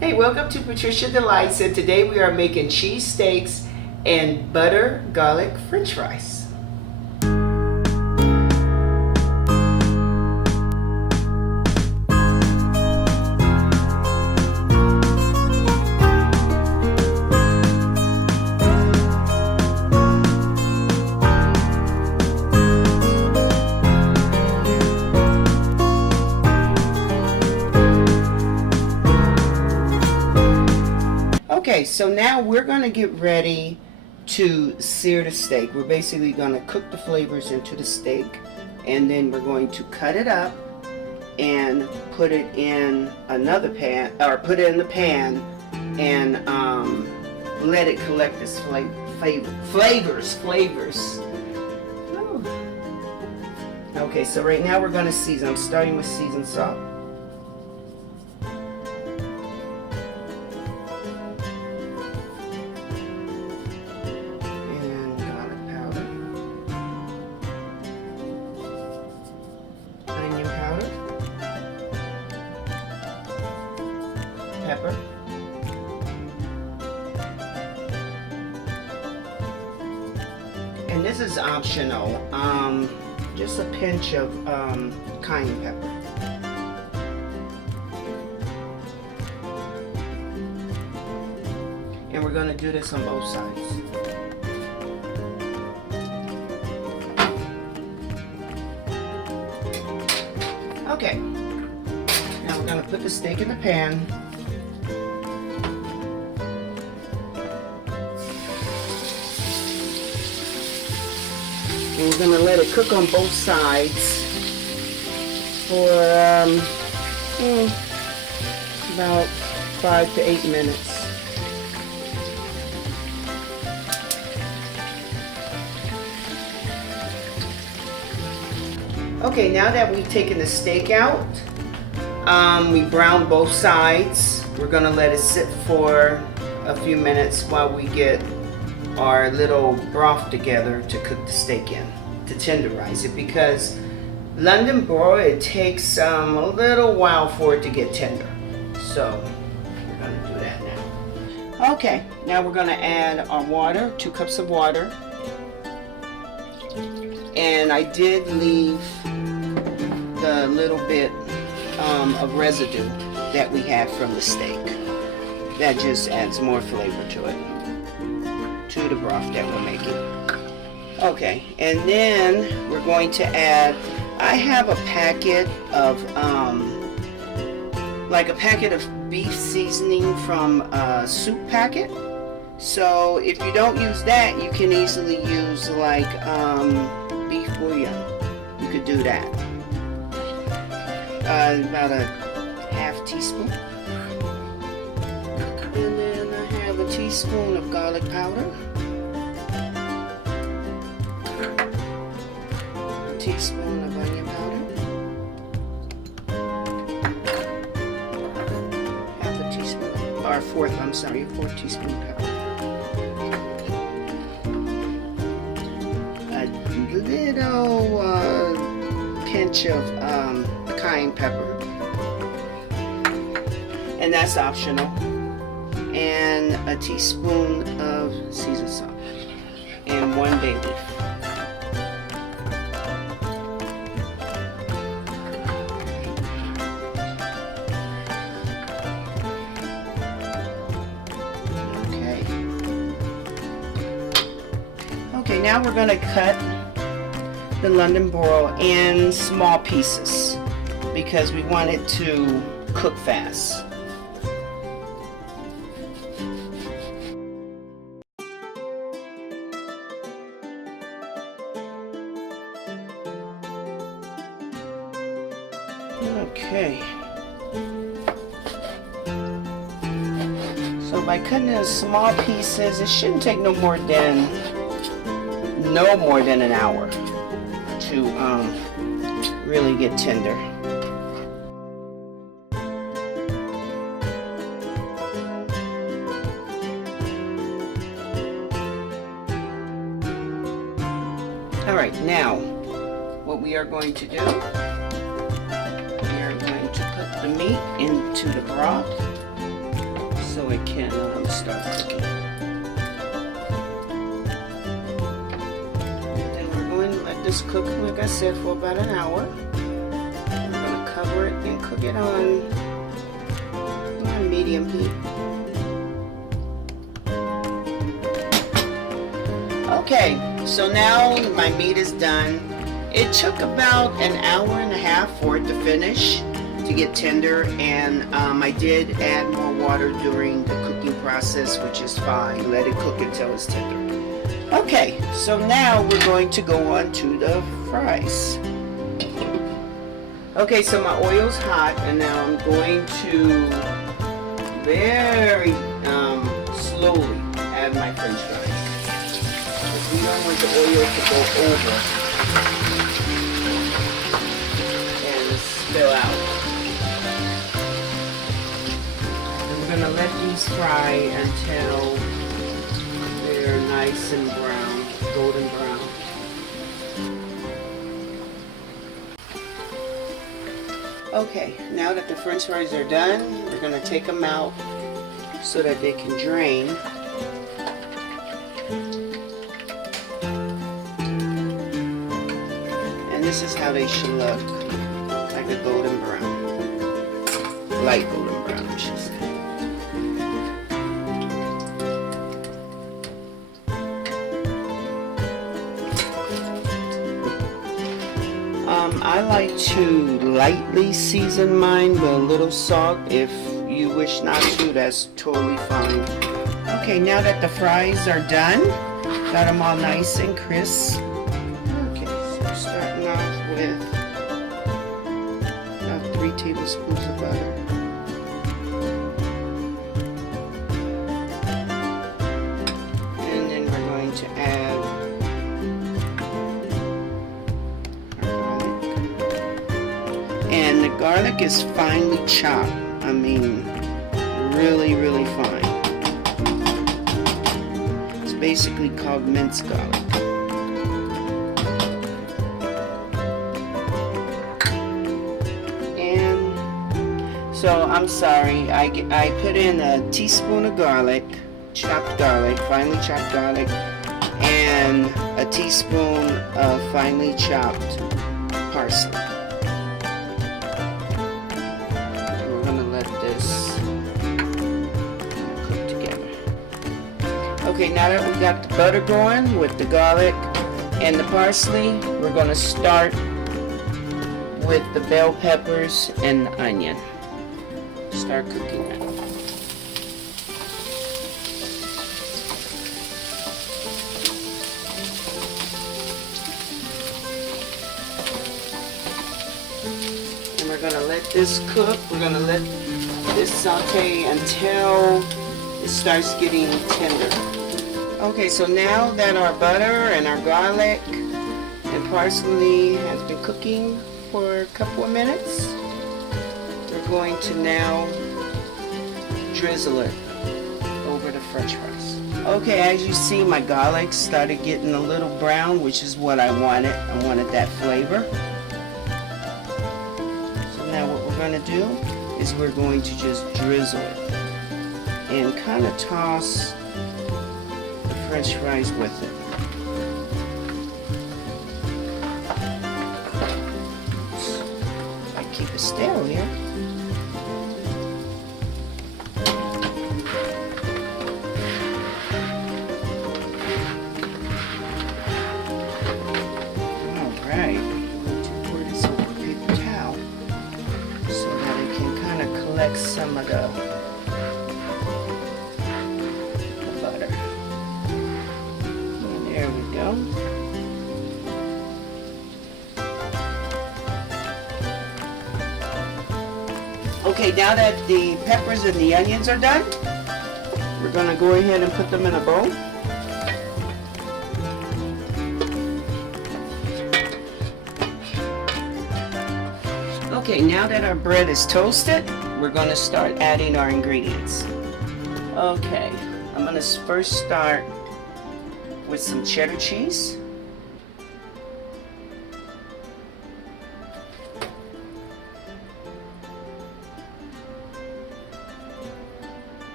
Hey, welcome to Patricia Delights, and today we are making cheese steaks and butter garlic french fries. Okay, so now we're going to get ready to sear the steak. We're basically going to cook the flavors into the steak, and then we're going to cut it up and put it in another pan, or put it in the pan and let it collect its flavors. Ooh. Okay, so right now we're going to season. I'm starting with seasoned salt. Pepper, and this is optional, just a pinch of cayenne pepper. And we're going to do this on both sides. Okay, now we're going to put the steak in the pan. And we're going to let it cook on both sides for about 5 to 8 minutes. Okay, now that we've taken the steak out, we browned both sides. We're going to let it sit for a few minutes while we get our little broth together to cook the steak in, to tenderize it, because London broil, it takes a little while for it to get tender. So we're going to do that now. Okay, now we're going to add our water, 2 cups of water. And I did leave the little bit of residue that we have from the steak. That just adds more flavor to it, to the broth that we're making. Okay, and then we're going to add, I have a packet of like a packet of beef seasoning from a soup packet. So if you don't use that, you can easily use like beef bouillon. You could do that. About a half teaspoon. And then I have a teaspoon of garlic powder. A teaspoon of onion powder. Half a teaspoon, or a fourth teaspoon of pepper. A little pinch of cayenne pepper, and that's optional, and a teaspoon of seasoned salt, and 1 bay leaf. Okay, now we're going to cut the London broil in small pieces because we want it to cook fast. Okay. So by cutting in small pieces, it shouldn't take no more than an hour to really get tender. Alright, now what we are going to do, we are going to put the meat into the broth. so it can start cooking. And then we're going to let this cook, like I said, for about an hour. We're going to cover it and cook it on medium heat. Okay, so now my meat is done. It took about an hour and a half for it to finish, to get tender, and I did add more water during the cooking process, which is fine. Let it cook until it's tender. Okay, so now we're going to go on to the fries. Okay, so my oil's hot, and now I'm going to very slowly add my french fries. Because we don't want the oil to go over and spill out. I'm going to let these fry until they're nice and brown, golden brown. Okay, now that the french fries are done, we're going to take them out so that they can drain. And this is how they should look, like a golden brown, light golden brown, I should say. I like to lightly season mine with a little salt. If you wish not to, that's totally fine. Okay, now that the fries are done, got them all nice and crisp. Okay, so we're starting off with about 3 tablespoons of butter. And then we're going to add and the garlic is finely chopped. I mean, really, really fine. It's basically called minced garlic. And so, I'm sorry, I put in a teaspoon of garlic, chopped garlic, finely chopped garlic, and a teaspoon of finely chopped parsley. Okay, now that we got the butter going with the garlic and the parsley, we're going to start with the bell peppers and the onion. Start cooking that. And we're going to let this cook. We're going to let this saute until it starts getting tender. Okay, so now that our butter and our garlic and parsley has been cooking for a couple of minutes, we're going to now drizzle it over the french fries. Okay, as you see, my garlic started getting a little brown, which is what I wanted. I wanted that flavor. So now what we're going to do is we're going to just drizzle it and kind of toss French fries with it. I keep it stale here. Alright, pour this over a paper towel so that it can kind of collect some of the butter. There we go. Okay, now that the peppers and the onions are done, we're going to go ahead and put them in a bowl. Okay, now that our bread is toasted, we're going to start adding our ingredients. Okay, I'm going to first start with some cheddar cheese.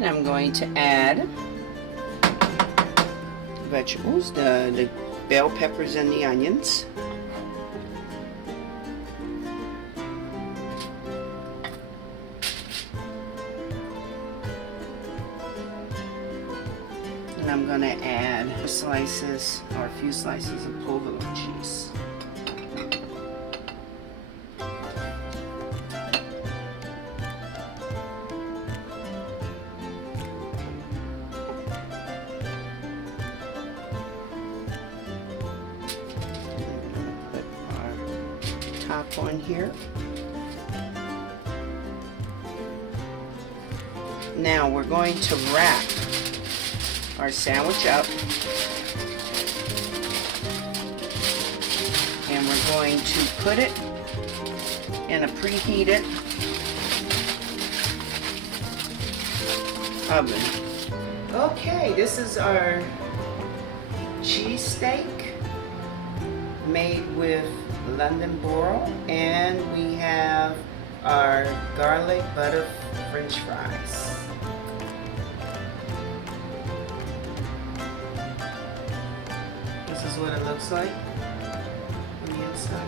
And I'm going to add vegetables, the bell peppers and the onions. And I'm going to add slices or a few slices of provolone cheese. Top on here. Now we're going to wrap our sandwich up, and we're going to put it in a preheated oven. Okay, this is our cheesesteak made with London Borough, and we have our garlic butter French fries. This is what it looks like on the inside.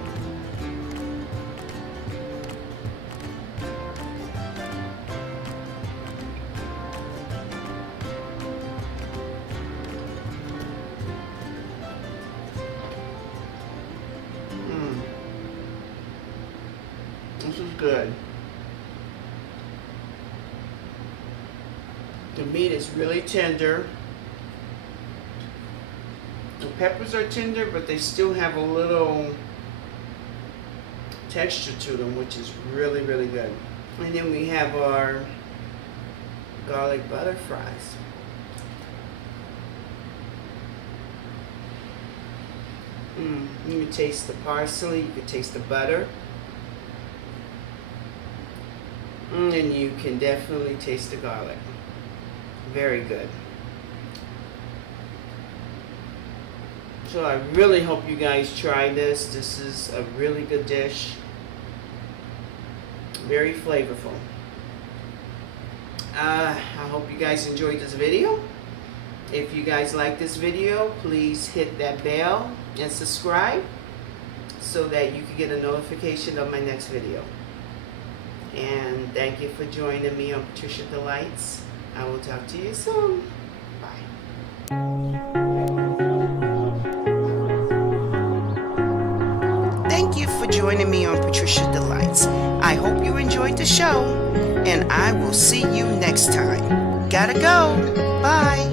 This is good. The meat is really tender. The peppers are tender, but they still have a little texture to them, which is really, really good. And then we have our garlic butter fries. You can taste the parsley, you can taste the butter. And you can definitely taste the garlic. Very good. So I really hope you guys try this. This is a really good dish. Very flavorful. I hope you guys enjoyed this video. If you guys like this video, please hit that bell and subscribe so that you can get a notification of my next video. And thank you for joining me on Patricia Delights. I will talk to you soon. Bye. Thank you for joining me on Patricia Delights. I hope you enjoyed the show, and I will see you next time. Gotta go. Bye.